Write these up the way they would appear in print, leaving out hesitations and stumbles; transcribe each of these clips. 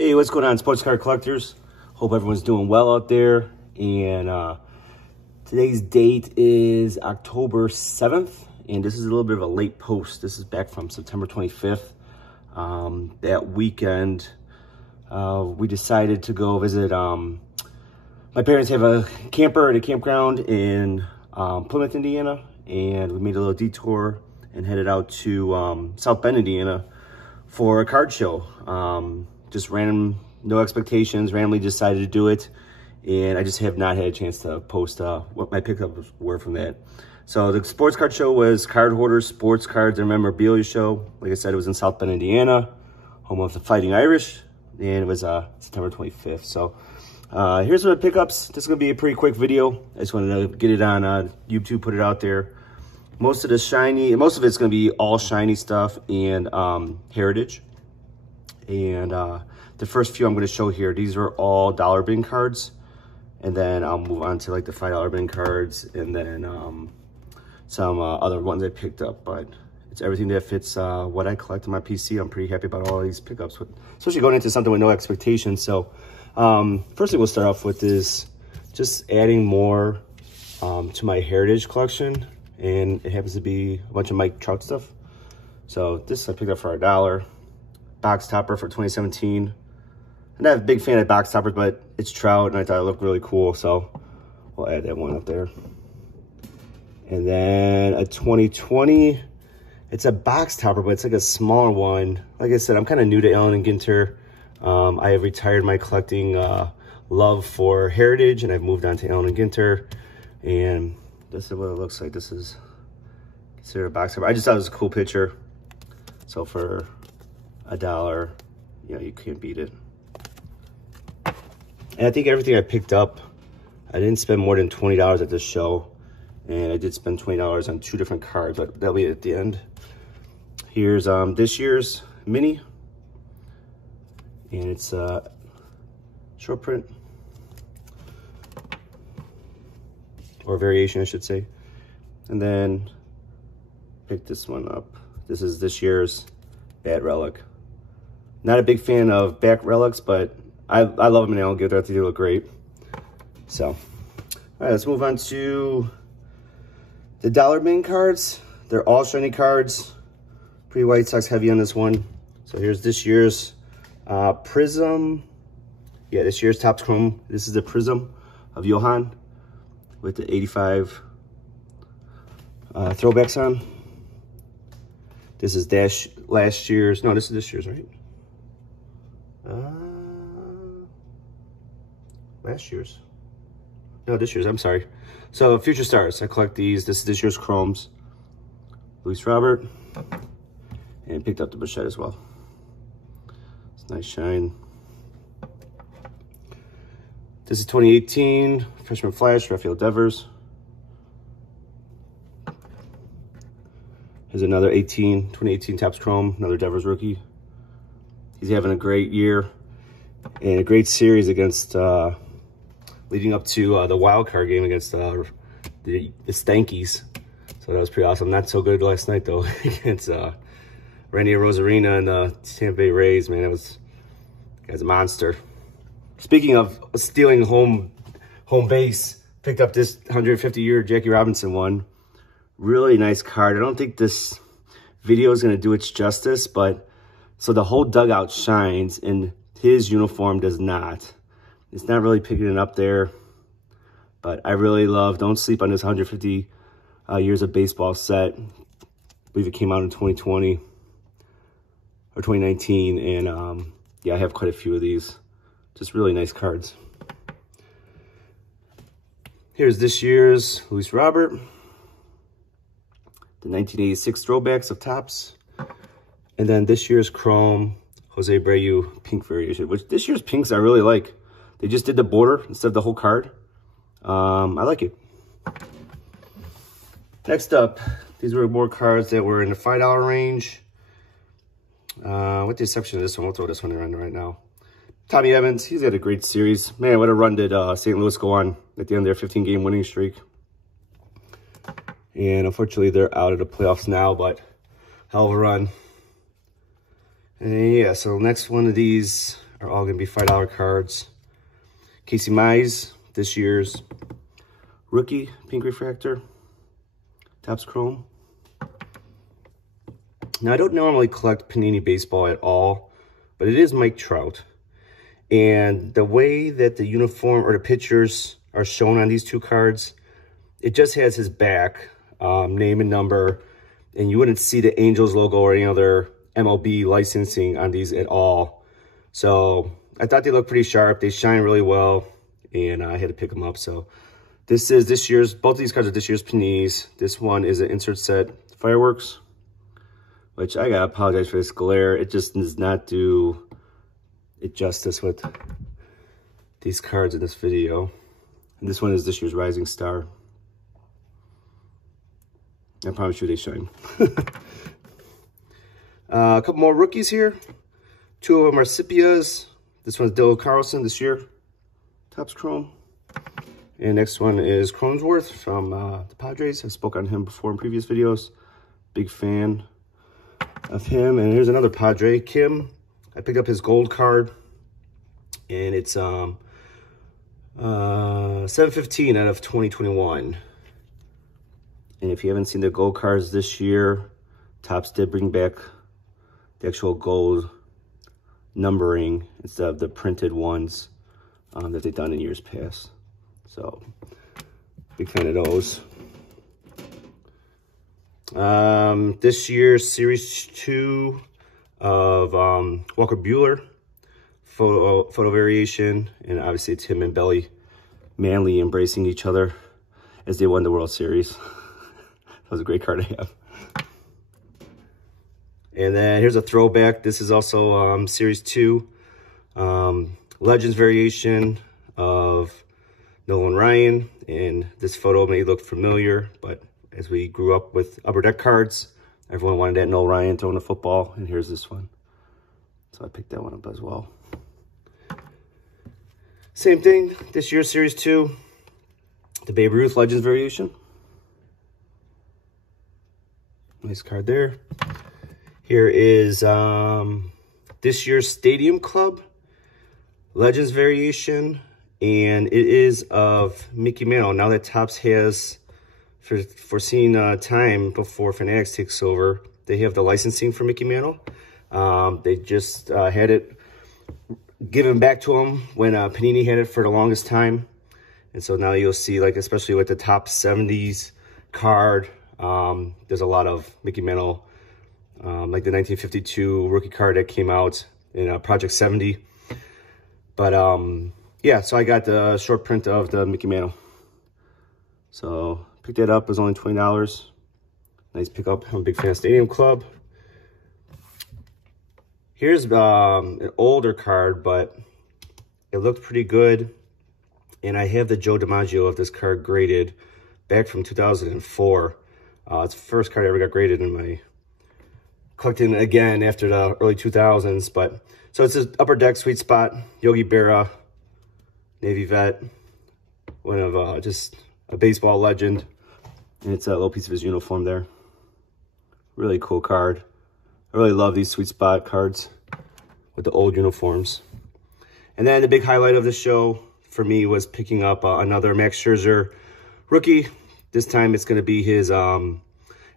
Hey, what's going on, sports card collectors? Hope everyone's doing well out there. And today's date is October 7th, and this is a little bit of a late post. This is back from September 25th. That weekend, we decided to go visit. My parents have a camper at a campground in Plymouth, Indiana, and we made a little detour and headed out to South Bend, Indiana for a card show. Just random, no expectations, randomly decided to do it. And I just have not had a chance to post what my pickups were from that. So the sports card show was Card Hoarders, Sports Cards, and Memorabilia show. Like I said, it was in South Bend, Indiana, home of the Fighting Irish. And it was September 25th. So here's my pickups. This is going to be a pretty quick video. I just wanted to get it on YouTube, put it out there. Most of it's going to be all shiny stuff and heritage. And the first few I'm going to show here, these are all dollar bin cards. And then I'll move on to like the $5 bin cards and then some other ones I picked up. But it's everything that fits what I collect on my PC. I'm pretty happy about all these pickups, especially going into something with no expectations. So first thing we'll start off with is just adding more to my heritage collection. And it happens to be a bunch of Mike Trout stuff. So this I picked up for $1. Box topper for 2017. I'm not a big fan of box toppers, but it's Trout, and I thought it looked really cool, so we'll add that one up there. And then a 2020. It's a box topper, but it's like a smaller one. Like I said, I'm kind of new to Allen Ginter. I have retired my collecting love for heritage, and I've moved on to Allen Ginter. And this is what it looks like. This is considered a box topper. I just thought it was a cool picture. So for $1, you know, you can't beat it. And I think everything I picked up, I didn't spend more than $20 at this show. And I did spend $20 on 2 different cards, but that'll be at the end. Here's this year's mini. And it's short print. Or variation, I should say. And then pick this one up. This is this year's Bat Relic. Not a big fan of back relics, but I love them in Allen Ginter. I think they look great. So, all right, let's move on to the dollar bin cards. They're all shiny cards. Pretty White Sox heavy on this one. So here's this year's Prism. Yeah, this year's Topps Chrome. This is the Prism of Johan with the 85 throwbacks on. This is last year's. No, this is this year's, right? Last year's. No, this year's, I'm sorry. So, Future Stars, I collect these. This is this year's Chromes. Luis Robert. And picked up the Bichette as well. It's a nice shine. This is 2018 Freshman Flash, Rafael Devers. Here's another 2018 Topps Chrome, another Devers rookie. He's having a great year and a great series against, leading up to the wild card game against the Stankies. So that was pretty awesome. Not so good last night though against Randy Rosarina and the Tampa Bay Rays. Man, guy's a monster. Speaking of stealing home base, picked up this 150-year Jackie Robinson one. Really nice card. I don't think this video is going to do its justice, but so the whole dugout shines and his uniform does not. It's not really picking it up there, but I really love, don't sleep on this 150 years of baseball set. I believe it came out in 2020 or 2019, and yeah, I have quite a few of these. Just really nice cards. Here's this year's Luis Robert. The 1986 throwbacks of Topps. And then this year's Chrome, Jose Abreu pink variation, which this year's pinks I really like. They just did the border instead of the whole card. I like it. Next up, these were more cards that were in the $5 range. With the exception of this one, we'll throw this one around right now. Tommy Evans, he's got a great series. Man, what a run did St. Louis go on at the end of their 15-game winning streak. And unfortunately, they're out of the playoffs now, but hell of a run. And yeah, so next one of these are all going to be $5 cards. Casey Mize, this year's rookie pink refractor, Topps Chrome. Now, I don't normally collect Panini baseball at all, but it is Mike Trout. And the way that the uniform or the pictures are shown on these two cards, it just has his back, name and number, and you wouldn't see the Angels logo or any other MLB licensing on these at all. So I thought they looked pretty sharp. They shine really well, and I had to pick them up. So this is this year's, both of these cards are this year's Paninis. This one is an insert set Fireworks, which I gotta apologize for this glare. It just does not do it justice with these cards in this video. And this one is this year's Rising Star. I promise you they shine. A couple more rookies here. Two of them are Sepias. This one's Dylan Carlson this year, Topps Chrome. And next one is Cronenworth from the Padres. I spoke on him before in previous videos. Big fan of him. And here's another Padre, Kim. I picked up his gold card, and it's 715 out of 2021. And if you haven't seen the gold cards this year, Topps did bring back the actual gold numbering instead of the printed ones that they've done in years past. So, big fan of those. This year's Series 2 of Walker Buehler photo variation, and obviously it's him and Belly manly embracing each other as they won the World Series. That was a great card to have. And then here's a throwback. This is also Series 2 Legends variation of Nolan Ryan, and this photo may look familiar, but as we grew up with Upper Deck cards, everyone wanted that Nolan Ryan throwing a football, and here's this one. So I picked that one up as well. Same thing, this year's Series 2, the Babe Ruth Legends variation. Nice card there. Here is this year's Stadium Club Legends variation, and it is of Mickey Mantle. Now that Topps has foreseen time before Fanatics takes over, they have the licensing for Mickey Mantle. They just had it given back to them when Panini had it for the longest time. And so now you'll see, like, especially with the Topps 70s card, there's a lot of Mickey Mantle, like the 1952 rookie card that came out in Project 70. But yeah, so I got the short print of the Mickey Mantle. So picked that up, it was only $20. Nice pickup. I'm a big fan of Stadium Club. Here's an older card, but it looked pretty good. And I have the Joe DiMaggio of this card graded back from 2004. It's the first card I ever got graded in my collecting again after the early 2000s. But so it's an Upper Deck sweet spot. Yogi Berra, Navy vet, one of just a baseball legend. And it's a little piece of his uniform there. Really cool card. I really love these sweet spot cards with the old uniforms. And then the big highlight of the show for me was picking up another Max Scherzer rookie. This time it's going to be his Allen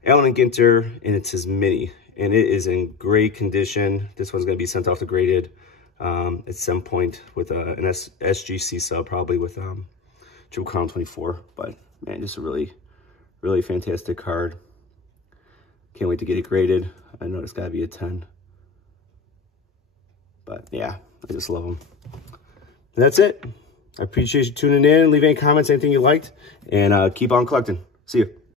Ginter, and it's his mini. And it is in great condition. This one's going to be sent off to graded at some point with an SGC sub, probably with Triple Crown 24. But man, just a really, really fantastic card. Can't wait to get it graded. I know it's got to be a 10. But yeah, I just love them. And that's it. I appreciate you tuning in. Leave any comments, anything you liked. And keep on collecting. See you.